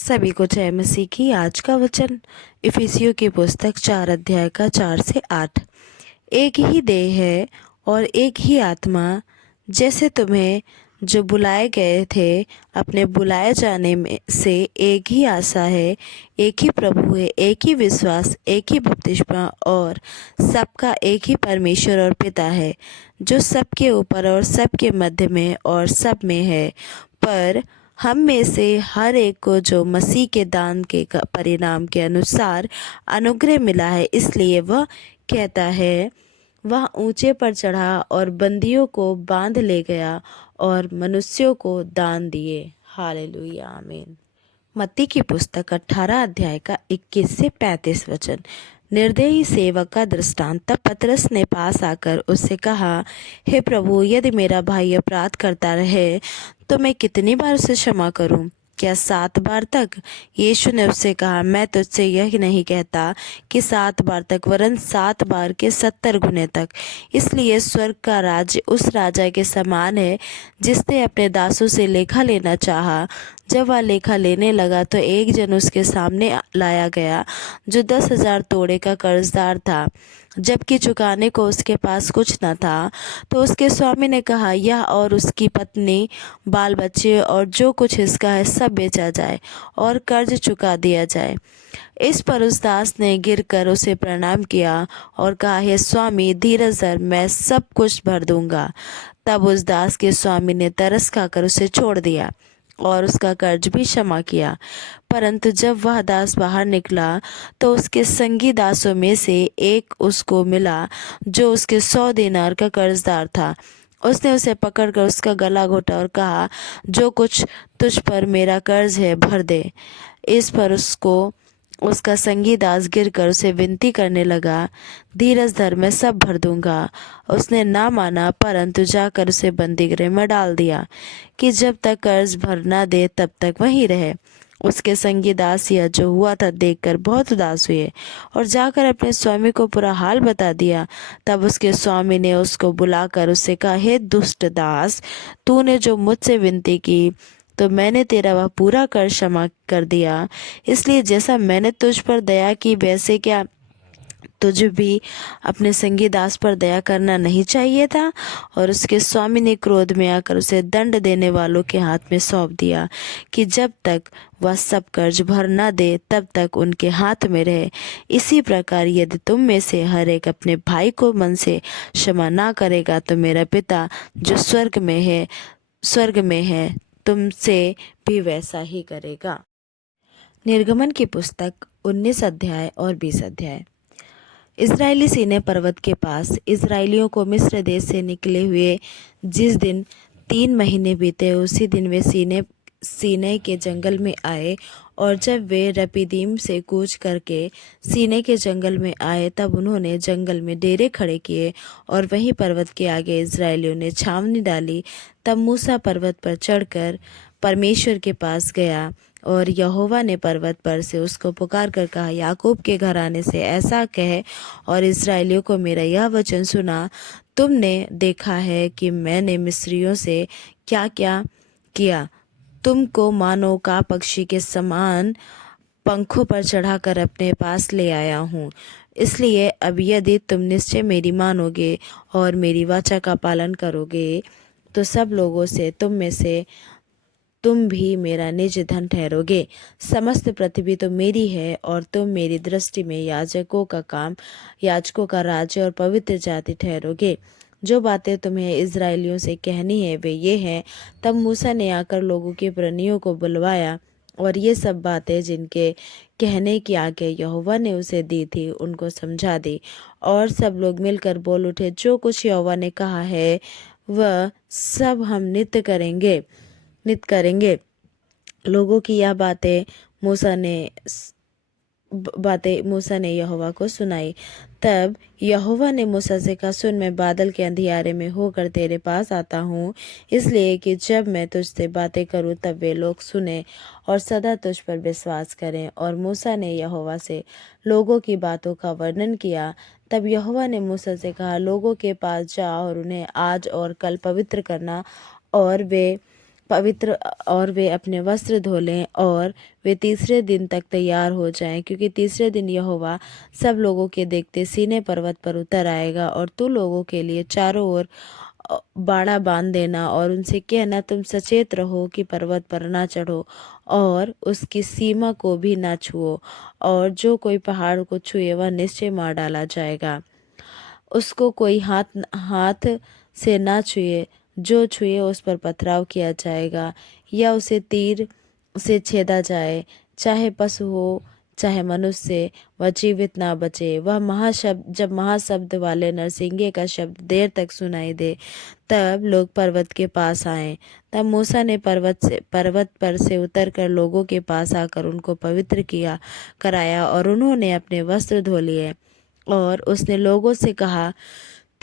सभी को जय मसीह की। आज का वचन इफिसियों की पुस्तक 4 अध्याय का 4 से 8। एक ही देह है और एक ही आत्मा, जैसे तुम्हें जो बुलाए गए थे अपने बुलाए जाने में से एक ही आशा है, एक ही प्रभु है, एक ही विश्वास, एक ही बपतिस्मा और सबका एक ही परमेश्वर और पिता है, जो सबके ऊपर और सबके मध्य में और सब में है। पर हम में से हर एक को जो मसीह के दान के परिणाम के अनुसार अनुग्रह मिला है, इसलिए वह कहता है, वह ऊंचे पर चढ़ा और बंदियों को बांध ले गया और मनुष्यों को दान दिए। हालेलुया, आमीन। मत्ती की पुस्तक 18 अध्याय का 21 से 35 वचन। निर्दयी सेवक का दृष्टांत। तब पतरस ने पास आकर उससे कहा, हे प्रभु, यदि मेरा भाई अपराध करता रहे तो मैं कितनी बार उसे क्षमा करूं? क्या 7 बार तक? यीशु ने उससे कहा, मैं तुझसे यह नहीं कहता कि 7 बार तक, वरन 7 बार के 70 गुने तक। इसलिए स्वर्ग का राज्य उस राजा के समान है जिसने अपने दासों से लेखा लेना चाहा। जब वह लेखा लेने लगा तो एक जन उसके सामने लाया गया जो 10,000 तोड़े का कर्जदार था, जबकि चुकाने को उसके पास कुछ न था। तो उसके स्वामी ने कहा, यह और उसकी पत्नी, बाल बच्चे और जो कुछ इसका है सब बेचा जाए और कर्ज चुका दिया जाए। इस पर उस दास ने गिरकर उसे प्रणाम किया और कहा, हे स्वामी, धीरज धर, मैं सब कुछ भर दूंगा। तब उस दास के स्वामी ने तरस खाकर उसे छोड़ दिया और उसका कर्ज भी क्षमा किया। परंतु जब वह दास बाहर निकला तो उसके संगी दासों में से एक उसको मिला जो उसके 100 दीनार का कर्जदार था। उसने उसे पकड़कर उसका गला घोटा और कहा, जो कुछ तुझ पर मेरा कर्ज है भर दे। इस पर उसका संगी दास गिरकर उसे विनती करने लगा, धीरज धर, मैं सब भर दूंगा। उसने ना माना, परंतु जाकर उसे बंदीगृह में डाल दिया कि जब तक कर्ज भर ना दे तब तक वहीं रहे। उसके संगी दास यह जो हुआ था देखकर बहुत उदास हुए और जाकर अपने स्वामी को पूरा हाल बता दिया। तब उसके स्वामी ने उसको बुलाकर उससे कहा, हे दुष्ट दास, तूने जो मुझसे विनती की तो मैंने तेरा वह पूरा कर क्षमा कर दिया। इसलिए जैसा मैंने तुझ पर दया की, वैसे क्या तुझे भी अपने संगी दास पर दया करना नहीं चाहिए था? और उसके स्वामी ने क्रोध में आकर उसे दंड देने वालों के हाथ में सौंप दिया कि जब तक वह सब कर्ज भर न दे तब तक उनके हाथ में रहे। इसी प्रकार यदि तुम में से हर एक अपने भाई को मन से क्षमा ना करेगा तो मेरा पिता जो स्वर्ग में है तुमसे भी वैसा ही करेगा। निर्गमन की पुस्तक 19 अध्याय और 20 अध्याय। इज़राइली सीनै पर्वत के पास इज़राइलियों को मिस्र देश से निकले हुए जिस दिन 3 महीने बीते, उसी दिन वे सीनै के जंगल में आए। और जब वे रपीदीम से कूच करके सीनै के जंगल में आए, तब उन्होंने जंगल में डेरे खड़े किए और वहीं पर्वत के आगे इज़राइलियों ने छावनी डाली। तब मूसा पर्वत पर चढ़कर परमेश्वर के पास गया और यहोवा ने पर्वत पर से उसको पुकार कर कहा, याकूब के घराने से ऐसा कह और इस्राएलियों को मेरा यह वचन सुना, तुमने देखा है कि मैंने मिस्रियों से क्या क्या किया। तुमको मानो का पक्षी के समान पंखों पर चढ़ाकर अपने पास ले आया हूँ। इसलिए अब यदि तुम निश्चय मेरी मानोगे और मेरी वाचा का पालन करोगे तो सब लोगों से तुम भी मेरा निज धन ठहरोगे। समस्त पृथ्वी तो मेरी है और तुम मेरी दृष्टि में याजकों का राज्य और पवित्र जाति ठहरोगे। जो बातें तुम्हें इज़राइलियों से कहनी है वे ये हैं। तब मूसा ने आकर लोगों के पुरनियों को बुलवाया और ये सब बातें जिनके कहने की आज्ञा यहोवा ने उसे दी थी उनको समझा दी। और सब लोग मिलकर बोल उठे, जो कुछ यहोवा ने कहा है वह सब हम नित्य करेंगे। लोगों की यह बातें मूसा ने यहोवा को सुनाई। तब यहोवा ने मूसा से कहा, सुन, मैं बादल के अंधियारे में होकर तेरे पास आता हूँ, इसलिए कि जब मैं तुझसे बातें करूँ तब वे लोग सुने और सदा तुझ पर विश्वास करें। और मूसा ने यहोवा से लोगों की बातों का वर्णन किया। तब यहोवा ने मूसा से कहा, लोगों के पास जा और उन्हें आज और कल पवित्र करना और वे पवित्र और वे अपने वस्त्र धो लें और वे तीसरे दिन तक तैयार हो जाएं, क्योंकि तीसरे दिन यहोवा सब लोगों के देखते सीनै पर्वत पर उतर आएगा। और तू लोगों के लिए चारों ओर बाड़ा बांध देना और उनसे कहना, तुम सचेत रहो कि पर्वत पर ना चढ़ो और उसकी सीमा को भी ना छुओ, और जो कोई पहाड़ को छुए वह निश्चय मार डाला जाएगा। उसको कोई हाथ से ना छुए, जो छुए उस पर पथराव किया जाएगा या उसे तीर से छेदा जाए, चाहे पशु हो चाहे मनुष्य, वह जीवित ना बचे। वह महाशब्द जब महाशब्द वाले नरसिंगे का शब्द देर तक सुनाई दे, तब लोग पर्वत के पास आए। तब मूसा ने पर्वत पर से उतरकर लोगों के पास आकर उनको पवित्र कराया और उन्होंने अपने वस्त्र धो लिए। और उसने लोगों से कहा,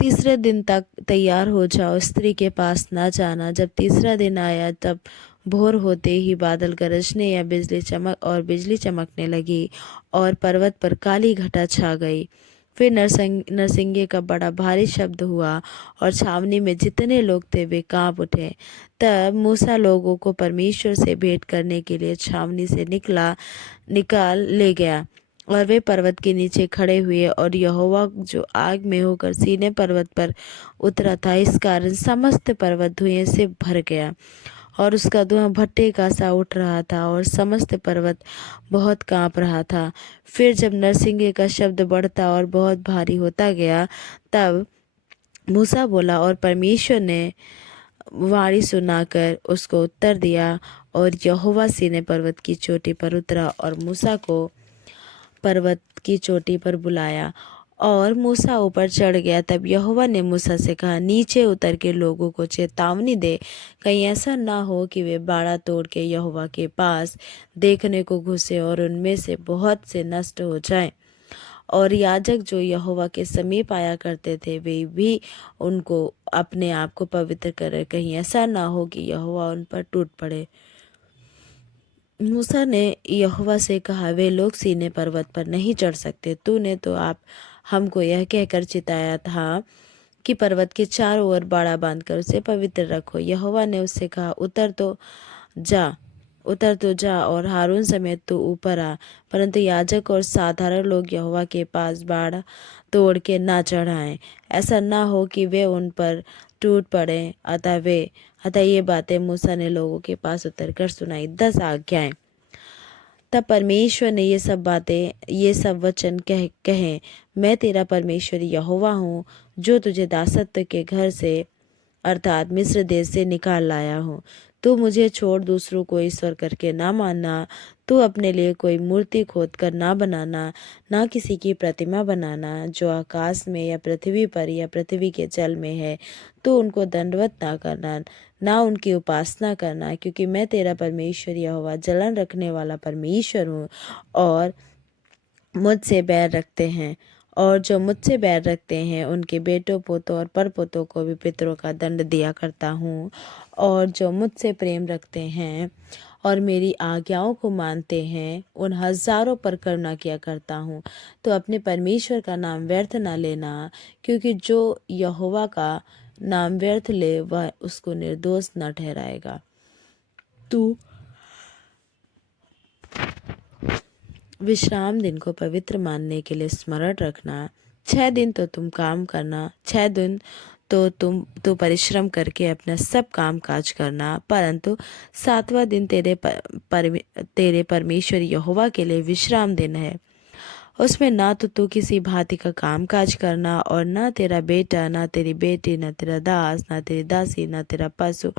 तीसरे दिन तक तैयार हो जाओ, स्त्री के पास ना जाना। जब तीसरा दिन आया तब भोर होते ही बादल गरजने या बिजली चमकने लगी और पर्वत पर काली घटा छा गई। फिर नरसिंगे का बड़ा भारी शब्द हुआ और छावनी में जितने लोग थे वे कांप उठे। तब मूसा लोगों को परमेश्वर से भेंट करने के लिए छावनी से निकाल ले गया और वे पर्वत के नीचे खड़े हुए। और यहोवा जो आग में होकर सीनै पर्वत पर उतरा था, इस कारण समस्त पर्वत धुएं से भर गया और उसका धुआं भट्टे का सा उठ रहा था और समस्त पर्वत बहुत कांप रहा था। फिर जब नरसिंगे का शब्द बढ़ता और बहुत भारी होता गया, तब मूसा बोला और परमेश्वर ने वाणी सुनाकर उसको उत्तर दिया। और यहोवा सीनै पर्वत की चोटी पर उतरा और मूसा को पर्वत की चोटी पर बुलाया और मूसा ऊपर चढ़ गया। तब यहोवा ने मूसा से कहा, नीचे उतर के लोगों को चेतावनी दे, कहीं ऐसा ना हो कि वे बाड़ा तोड़ के यहोवा के पास देखने को घुसे और उनमें से बहुत से नष्ट हो जाएं। और याजक जो यहोवा के समीप आया करते थे वे भी उनको अपने आप को पवित्र करे, कहीं ऐसा ना हो कि यहोवा उन पर टूट पड़े। मूसा ने यहोवा से कहा, वे लोग सीनै पर्वत पर नहीं चढ़ सकते। तूने तो आप हमको यह कहकर चिताया था कि पर्वत के चारों ओर बाड़ा बांधकर उसे पवित्र रखो। यहोवा ने उससे कहा, उतर तो जा और हारून समेत तू ऊपर आ, परंतु याजक और साधारण लोग यहोवा के पास बाड़ा तोड़ के ना चढ़ाएं, ऐसा ना हो कि वे उन पर टूट पड़े। अतः ये बातें मूसा ने लोगों के पास उतरकर सुनाई। 10 आज्ञाएं। तब परमेश्वर ने ये सब वचन कहे, मैं तेरा परमेश्वर यहोवा हूँ, जो तुझे दासत्व के घर से अर्थात मिस्र देश से निकाल लाया हूँ। तू मुझे छोड़ दूसरों को ईश्वर करके ना मानना। तू अपने लिए कोई मूर्ति खोद कर ना बनाना, ना किसी की प्रतिमा बनाना जो आकाश में या पृथ्वी पर या पृथ्वी के जल में है। तू उनको दंडवत ना करना, ना उनकी उपासना करना, क्योंकि मैं तेरा परमेश्वर यहोवा जलन रखने वाला परमेश्वर हूँ और मुझसे बैर रखते हैं और जो मुझसे बैर रखते हैं उनके बेटों पोतों और परपोतों को भी पितरों का दंड दिया करता हूँ। और जो मुझसे प्रेम रखते हैं और मेरी आज्ञाओं को मानते हैं उन हजारों पर करुणा किया करता हूँ। तो अपने परमेश्वर का नाम व्यर्थ ना लेना, क्योंकि जो यहोवा का नाम व्यर्थ ले वह उसको निर्दोष न ठहराएगा। तू विश्राम दिन को पवित्र मानने के लिए स्मरण रखना। 6 दिन तो तुम काम करना, 6 दिन तो तू परिश्रम करके अपना सब काम काज करना, परंतु 7वां दिन तेरे परमेश्वर यहोवा के लिए विश्राम दिन है। उसमें ना तो तू किसी भांति का काम काज करना और ना तेरा बेटा, ना तेरी बेटी, ना तेरा दास, ना तेरी दासी, ना तेरा पशु,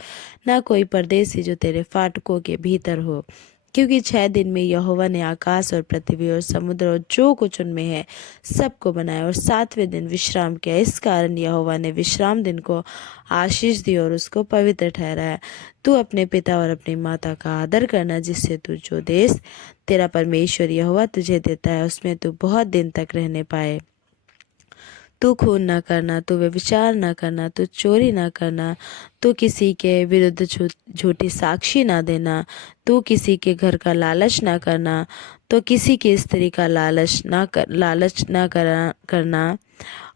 ना कोई परदेसी जो तेरे फाटकों के भीतर हो, क्योंकि 6 दिन में यहोवा ने आकाश और पृथ्वी और समुद्र और जो कुछ उनमें है सबको बनाया और 7वें दिन विश्राम किया। इस कारण यहोवा ने विश्राम दिन को आशीष दी और उसको पवित्र ठहराया। तू अपने पिता और अपनी माता का आदर करना, जिससे तू जो देश तेरा परमेश्वर यहोवा तुझे देता है उसमें तू बहुत दिन तक रहने पाए। तू खून न करना, तू व्यभिचार न करना, तू चोरी न करना, तू किसी के विरुद्ध झूठी साक्षी न देना, तू किसी के घर का लालच न करना, तो किसी की स्त्री का लालच न करना,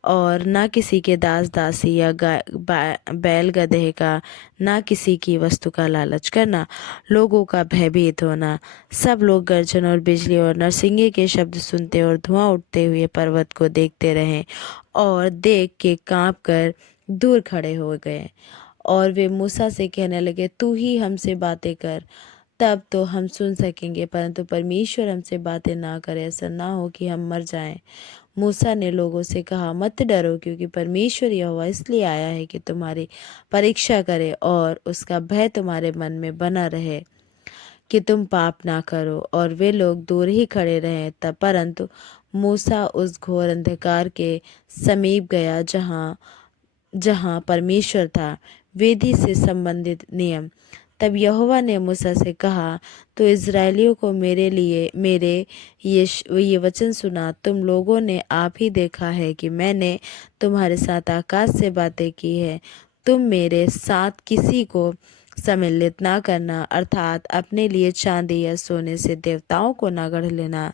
और ना किसी के दास दासी या बैल गधे का, ना किसी की वस्तु का लालच करना, लोगों का भयभीत होना। सब लोग गर्जन और बिजली और नरसिंगे के शब्द सुनते और धुआं उठते हुए पर्वत को देखते रहे और देख के कांप कर दूर खड़े हो गए। और वे मूसा से कहने लगे, तू ही हमसे बातें कर, तब तो हम सुन सकेंगे, परंतु परमेश्वर हमसे बातें ना करे, ऐसा ना हो कि हम मर जाएं। मूसा ने लोगों से कहा, मत डरो, क्योंकि परमेश्वर यहोवा इसलिए आया है कि तुम्हारी परीक्षा करे और उसका भय तुम्हारे मन में बना रहे कि तुम पाप ना करो। और वे लोग दूर ही खड़े रहे, तब परंतु मूसा उस घोर अंधकार के समीप गया जहाँ जहाँ परमेश्वर था, वेदी से संबंधित नियम। तब यहोवा ने मूसा से कहा, तो इज़राइलियों को मेरे ये वचन सुना। तुम लोगों ने आप ही देखा है कि मैंने तुम्हारे साथ आकाश से बातें की है। तुम मेरे साथ किसी को सम्मिलित ना करना, अर्थात अपने लिए चांदी या सोने से देवताओं को ना गढ़ लेना,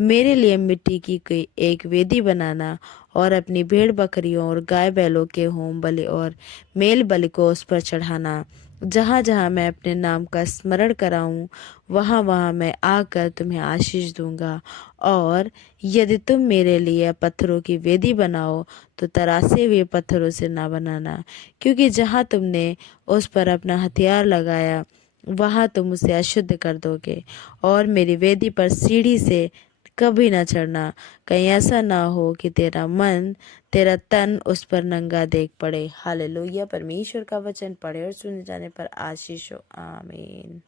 मेरे लिए मिट्टी की कोई एक वेदी बनाना और अपनी भेड़ बकरियों और गाय बैलों के होम बलि और मेल बलि को उस पर चढ़ाना। जहाँ जहाँ मैं अपने नाम का स्मरण कराऊं, वहाँ वहाँ मैं आकर तुम्हें आशीष दूंगा। और यदि तुम मेरे लिए पत्थरों की वेदी बनाओ, तो तरासे हुए पत्थरों से ना बनाना, क्योंकि जहाँ तुमने उस पर अपना हथियार लगाया, वहाँ तुम उसे अशुद्ध कर दोगे। और मेरी वेदी पर सीढ़ी से कभी न चढ़ना, कहीं ऐसा ना हो कि तेरा तन उस पर नंगा देख पड़े। हालेलुया। परमेश्वर का वचन पढ़े और सुने जाने पर आशीष हो। आमीन।